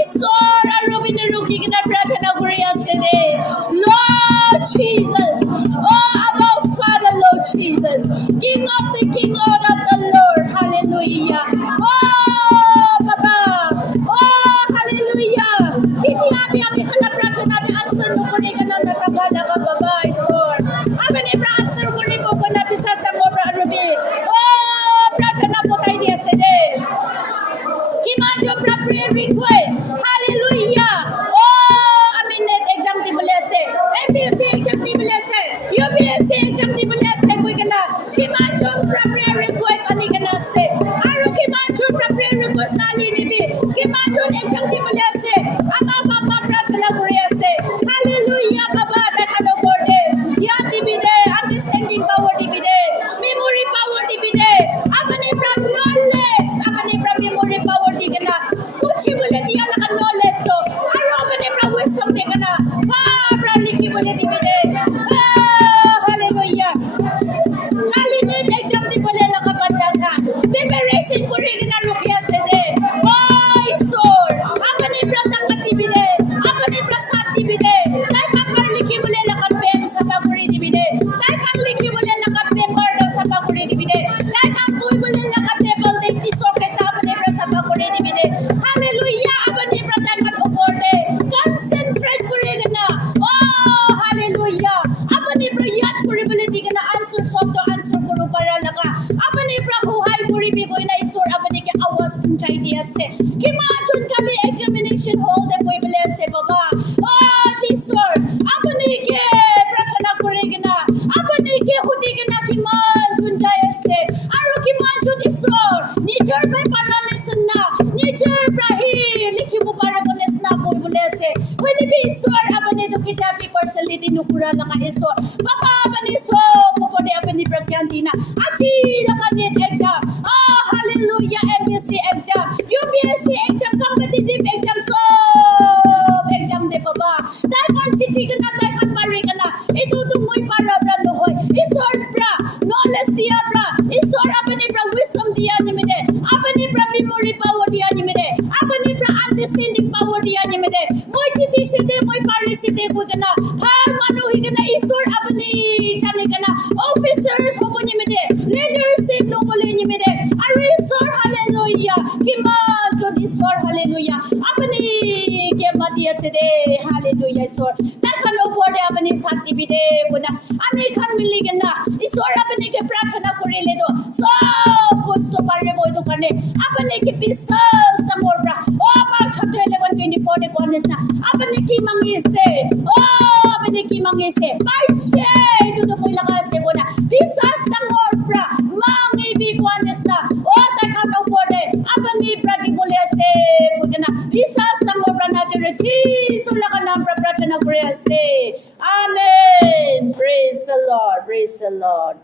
ঈশ্বর আর রবিনের রুখি কিনা প্রার্থনা করে আছে রে Lord Jesus oh our Father Lord Jesus King of the King Lord of the Lord hallelujah oh Baba oh hallelujah kini আমি খানা প্রার্থনা de answer no করে কেনা নাতাবালা ka Baba ঈশ্বর আমি নে answer করিব কোনা বিশ্বাস mo রবি oh প্রার্থনা পতাই দিয়েছে রে Kimanjo prayer request. Hallelujah. Oh, আমি net exam দিবলে আছে। MPSC exam দিবলে আছে। UPSC exam দিবলে আছে কই কেনা। Kimanjo prayer request ani কেনা আছে। আৰু kimanjo prayer request নালি নিবি। Kimanjo exam দিবলে আছে। আমা বাবা প্রার্থনা কৰি আছে। Hallelujah বাবা দেখানো পড়ে। জ্ঞান দিবি দে, understanding power দিবি দে, memory power দিবি দে। আপনি from knowledge, আপনি from memory power di kana kuchi bole diya laka knowledge to aro apne pra wisdom de kana ha pra likhi bole dibi de hallelujah kali ne exam di bole laka bacha ka preparation kori kana rukhi ase de oh ishor apne pra takat dibi de apne pra sat dibi de tai kapar likhi bole laka pen sapa kori dibi de tai khang likhi bole laka paper do sapa kori dibi de tai khang boi bole laka table de chiso ke sapne pra sapa kori dibi de hallelujah apne pra takat upor de concentrate kori gana oh hallelujah apne pra yad kori bole di gana answer sob to answer koru para laka apne pra huhai kori bi goina ishor apne ke awaz punchai di ase kima chun kali examination hall de boi bole ase baba oh jesus apne ke prarthana kori gana apne ke hudi gana kima chun jai ase aro kima chun ishor nijor bai paralison na nijor prahi likhibo parabone na boi bole ase when be ishor apne to kitabi personality nukura laka ishor baba apne so popode apne prakyanti na aji laka net exam oh hallelujah MPSC exam UPSC exam competitive exam so exam de baba tai kan chiti kana tai kan pari kana itu tu moi para bra no hoy ishor pra knowledge dia pra ishor apne pra wisdom dia ni mede apne pra memory power dia ni mede apne pra understanding power dia ni mede moi chiti site moi pari site ko kana hal manu hi kana ishor apne chane kana officers hobo ni mede leadership no bole ni mede aru ishor hallelujah kima jon ishor hallelujah apne ke mati ase de hallelujah ishor takhan opor de apne shakti bi de kona ami khan mili gena ishor apne ke prarthana korile do sob kuch to parre boi to karne apne ke bisas tamor bra o mark chapter 11:24 de kones na apne ki mangi se o apne ki mangi se paise tu to moi laga se kona bisas tamor bra mangi bi kones na o takhan opor de apne prati bole ase kona bisas tamor bra na jere Jesus laga nam pra prarthana kore ase amen praise the Lord